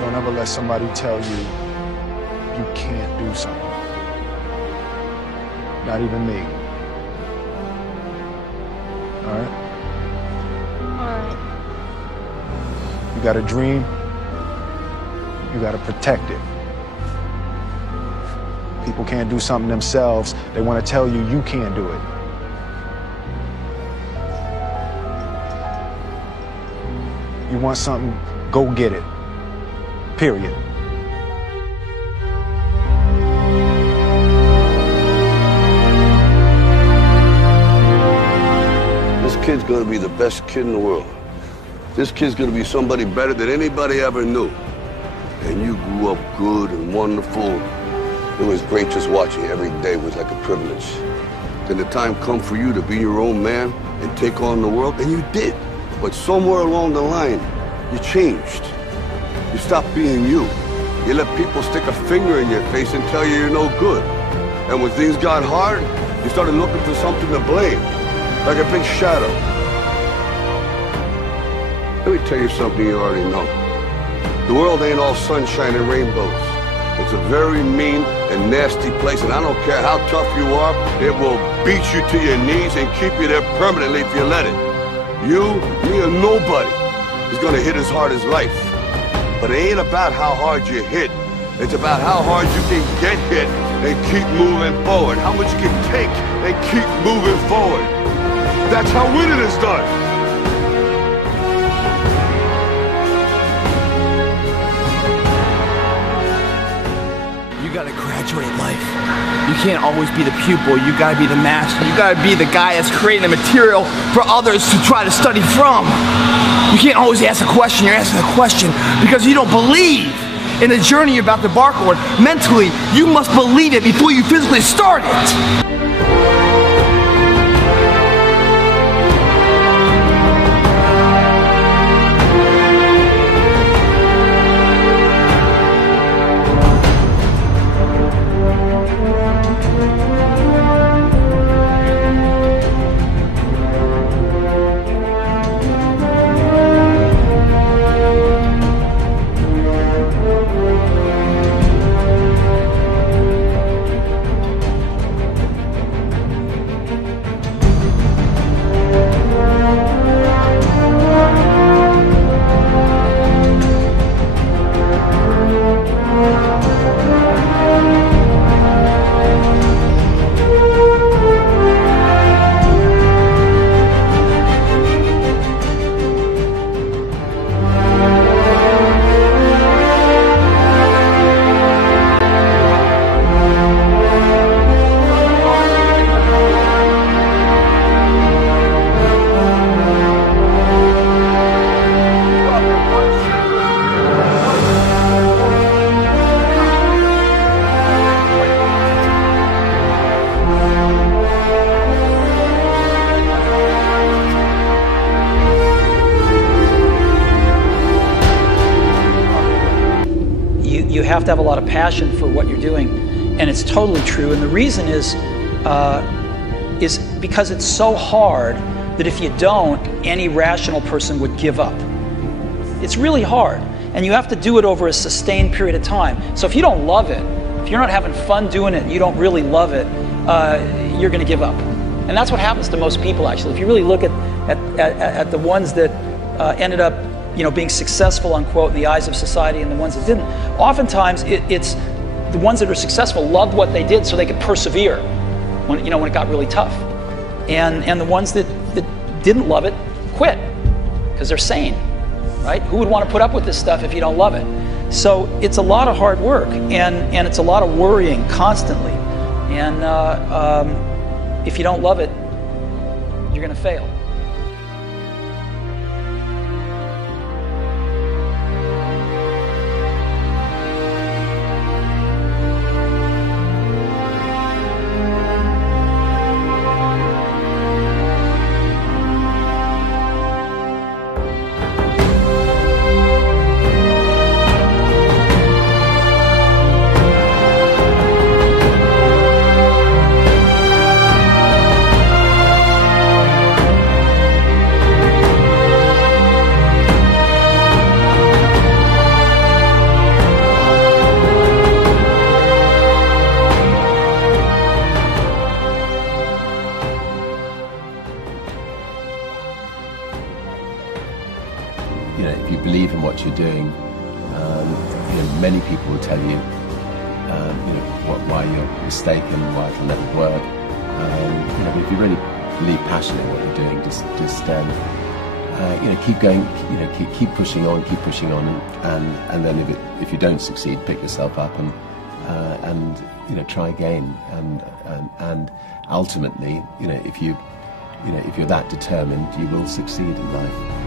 Don't ever let somebody tell you you can't do something. Not even me. All right? Alright. You got a dream, you got to protect it. People can't do something themselves. They want to tell you you can't do it. You want something, go get it. Period. This kid's gonna be the best kid in the world. This kid's gonna be somebody better than anybody ever knew. And you grew up good and wonderful. It was great just watching you. Every day was like a privilege. Then the time come for you to be your own man and take on the world, and you did. But somewhere along the line, you changed. You stopped being you. You let people stick a finger in your face and tell you you're no good. And when things got hard, you started looking for something to blame, like a big shadow. Let me tell you something you already know. The world ain't all sunshine and rainbows. It's a very mean and nasty place, and I don't care how tough you are, it will beat you to your knees and keep you there permanently if you let it. You, me, or nobody is gonna hit as hard as life. But it ain't about how hard you hit. It's about how hard you can get hit and keep moving forward. How much you can take and keep moving forward. That's how winning is done. You gotta graduate life. You can't always be the pupil, you gotta be the master. You gotta be the guy that's creating the material for others to try to study from. You can't always ask a question, you're asking a question because you don't believe in the journey you're about to embark on. Mentally, you must believe it before you physically start it. You have to have a lot of passion for what you're doing, and it's totally true. And the reason is because it's so hard that if you don't, any rational person would give up. It's really hard, and you have to do it over a sustained period of time. So if you don't love it, if you're not having fun doing it, and you don't really love it, you're going to give up. And that's what happens to most people, actually. If you really look at the ones that ended up, being successful, unquote, in the eyes of society, and the ones that didn't, oftentimes it's the ones that are successful loved what they did so they could persevere when it got really tough, and the ones that didn't love it quit because they're sane, right? Who would want to put up with this stuff if you don't love it? So it's a lot of hard work, and it's a lot of worrying constantly, and if you don't love it, you're going to fail. Many people will tell you, why you're mistaken, why it'll never work. If you're really passionate in what you're doing, just keep going, keep pushing on, and then if you don't succeed, pick yourself up and try again, and ultimately, if you're that determined, you will succeed in life.